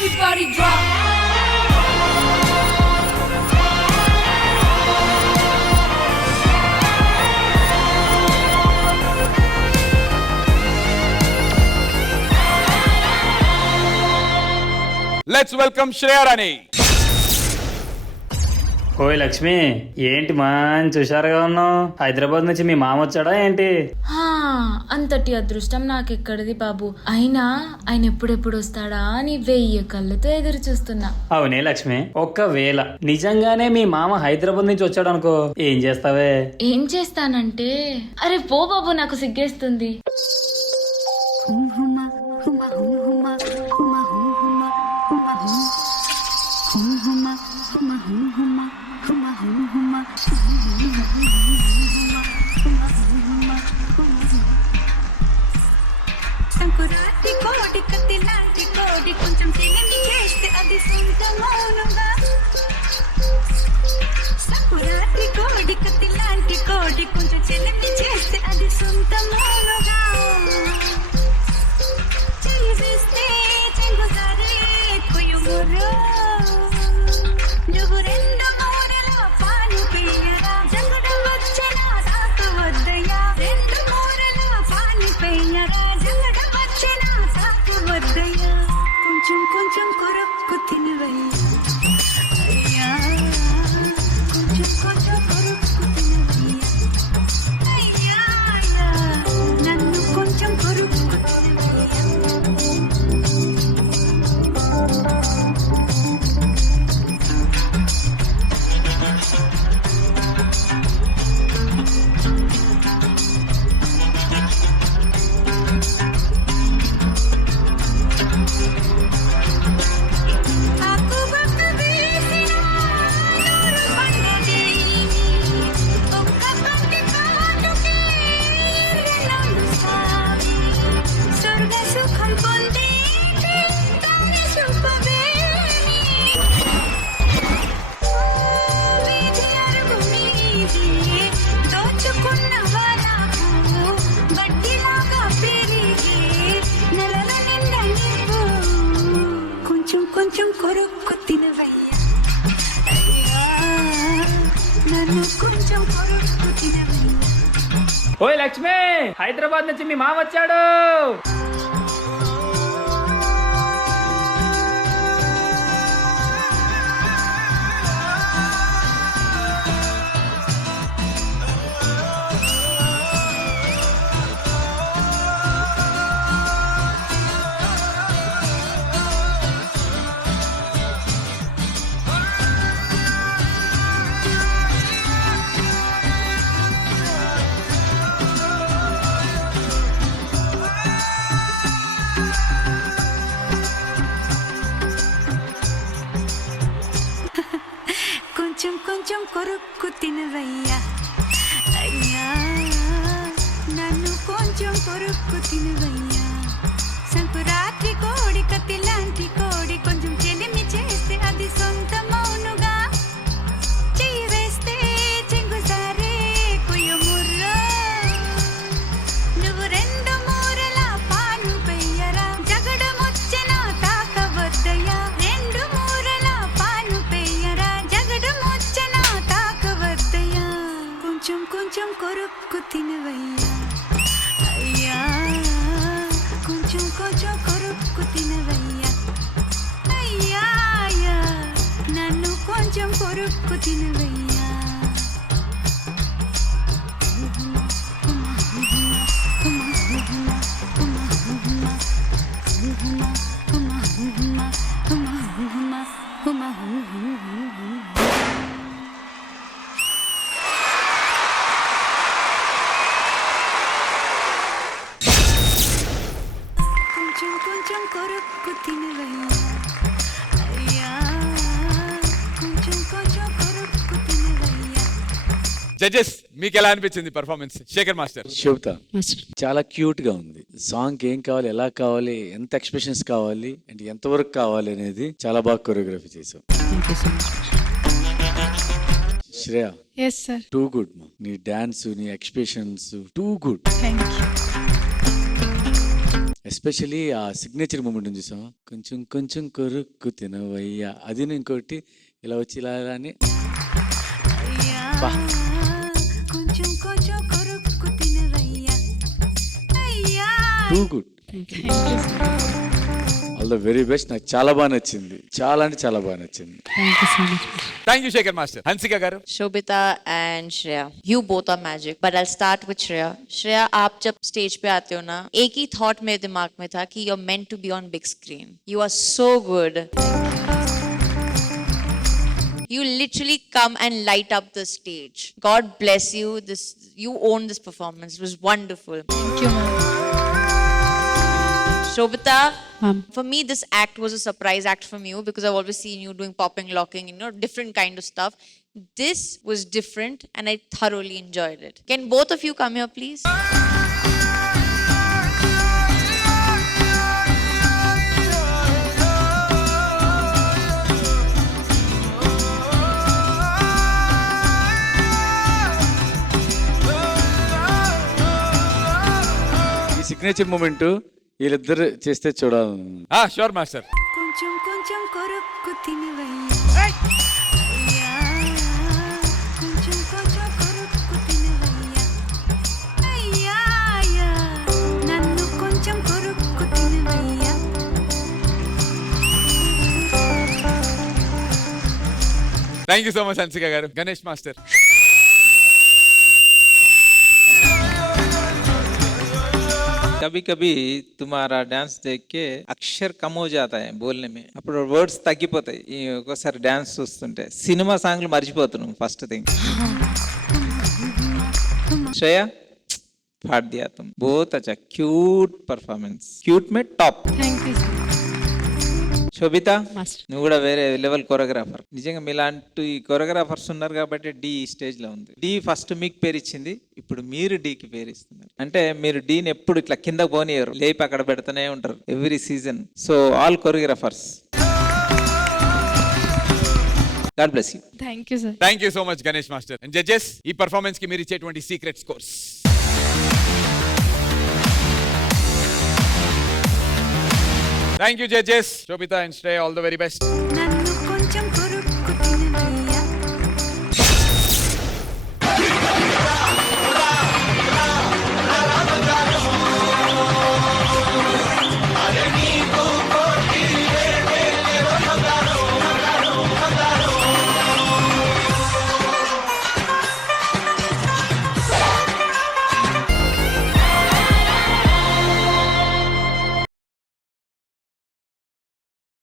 Everybody drop. Let's welcome Shreya Rani. ఓయ్ లక్ష్మి, ఏంటి మంచి హుషారుగా ఉన్నావు? హైదరాబాద్ నుంచి మీ మామ వచ్చాడా ఏంటి? అంతటి అదృష్టం నాకెక్కడిది బాబు. అయినా ఆయన ఎప్పుడెప్పుడు వస్తాడా అని 1000 కళ్ళతో ఎదురు చూస్తున్నా. అవునే లక్ష్మి, ఒక్కవేళ నిజంగానే మీ మామ హైదరాబాద్ నుంచి వచ్చాడు అనుకో, ఏం చేస్తావే? ఏం చేస్తానంటే, అరే పో బాబు, నాకు సిగ్గేస్తుంది. సంకురాత్రి కోడి కత్తి లాంటి కోడి కొంచెం తెలివి చేస్తే అది సొంతమౌనుగా. సంకురాత్రి కోడి కత్తి లాంటి కోడి కొంచెం తెలివి చేస్తే అది సొంతమౌనుగా. చెయ్యి వేస్తే చెంగుదారి కుయుమురు. నువ్వు రెండు మూరల పాలు పెయ్యరా, జగడ వచ్చిన తాక వద్దయ్యా. రెండు మూరల పాలు పెయ్యరా, జగడ వచ్చిన తాక వద్దయ్యా. కొంచెం కొంచెం కొరక్కు తినవయ్యా, కొంచెం కొంచెం కొరక్కు తినవయ్యా. అయ్యా నన్ను కొంచెం కొరక్కు తినవయ్యా. కొంచెం కొరుక్కు తినవయ్యా, నన్ను కొంచెం కొరుక్కు తినవయ్యా. ఓయ్ లక్ష్మి, హైదరాబాద్ నుంచి మీ మామ వచ్చాడు. కొంచెం కొంచెం కొరుక్కు తినవయ్యా, అయ్యా నన్ను కొంచెం కొరుక్కు తినవయ్యా. సంకురాత్రి కోడి కత్తి లాంటి కోడి కొంచెం చెలిమి చేస్తే అది సొంతమౌనుగా. చెయ్యి వేస్తే చెంగుసారే కుయుముర్రో. నువ్వు రెండు మూరల పాలు పెయ్యరా, జగడమొచ్చిన తాక వద్దయ్యా. రెండు మూరల పాలు పెయ్యరా, జగడమొచ్చిన తాక వద్దయ్యా. కొంచెం కొంచెం కొరుక్కు తినవయ్యా, అయ్యా కొంచెం కొంచెం కొరుక్కు తినవయ్యా. అయ్యా అయ్యా నన్ను కొంచెం కొరుక్కు తినవయ్యా. కొంచెం కొంచెం కొరుక్కు తినవయ్యా, అయ్యా కొంచెం కొంచెం కొరుక్కు తినవయ్యా. జడ్జెస్, మీకు ఎలా అనిపించింది పర్ఫార్మెన్స్? శేఖర్ మాస్టర్. శోభత చాలా క్యూట్ గా ఉంది. సాంగ్ ఏం కావాలి, ఎలా కావాలి, ఎంత ఎక్స్ప్రెషన్స్ కావాలి అండ్ ఎంతవరకు కావాలి అనేది చాలా బాగా కొరియోగ్రఫీ చేసావు. Shreya, yes sir, too good మా. నీ డాన్స్, నీ expressions too good. thank you. Especially ఆ సిగ్నేచర్ మూమెంట్ చూసాం, కొంచెం కొంచెం కొరుక్కు తినవయ్యా, అది ఇంకోటి ఇలా వచ్చి ఇలా అని బా. కొంచెం కొంచెం కొరుక్కు తినవయ్యా అయ్యా. Too good, all the very best. నాకు చాలా బాగా నచ్చింది, చాలా అంటే చాలా బాగా నచ్చింది. Thank you Shekhar master. Hansika గారు. Shobhita and Shreya, you both are magic. But I'll start with Shreya. Shreya, आप जब स्टेज पे आते हो ना, एक ही थॉट मेरे दिमाग में था कि you're meant to be on big screen. You are so good. You literally come and light up the stage. God bless you. You own this performance. It was wonderful. Thank you, ma'am. Shobita, Ma'am. for me this act was a surprise act from you because I've always seen you doing popping, locking, different kind of stuff. This was different and I thoroughly enjoyed it. Can both of you come here, please? ఈ signature moment వీళ్ళిద్దరు చేస్తే చూడాలి. Sure master. కొంచెం కొంచెం కొరుక్కు తినవయ్యా అయ్యా. కొంచెం కొంచెం కొరుక్కు తినవయ్యా అయ్యా అయ్యా. నన్ను కొంచెం కొరుక్కు తినవయ్యా. Thank you so much Hansika గారు. గణేష్ మాస్టర్. कभी कभी तुम्हारा डांस देख के अक्षर कम हो जाता है बोलने में, అప్పుడు వర్డ్స్ తగ్గిపోతాయి. ఈ ఒక్కోసారి డాన్స్ చూస్తుంటే సినిమా సాంగ్లు మర్చిపోతున్నాం. ఫస్ట్ థింగ్ श्रेया फाड़ दिया तुम, बहुत अच्छा क्यूट परफॉर्मेंस, क्यूट में top. Thank you, sir. Sobhita, Master. నువ్వు కూడా వేరే లెవెల్ కొరియోగ్రాఫర్. నిజంగా మీలాంటి కొరియోగ్రాఫర్స్ ఉన్నారు కాబట్టి డి స్టేజ్ లో ఉంది. డి ఫస్ట్ మీకు పేరు ఇచ్చింది, ఇప్పుడు మీరు డీకి పేరు ఇస్తున్నారు. అంటే మీరు డీని ఎప్పుడు ఇట్లా కింద పోనీయరు, లేపి అక్కడ పెడుతూనే ఉంటారు every season. So all choreographers, God bless you. Thank you, sir. Thank you so much Ganesh master. And judges, ఈ పర్ఫార్మెన్స్ కి మీరు ఇచ్చేటువంటి secret scores. Thank you judges. Sobhita and Shreya, all the very best.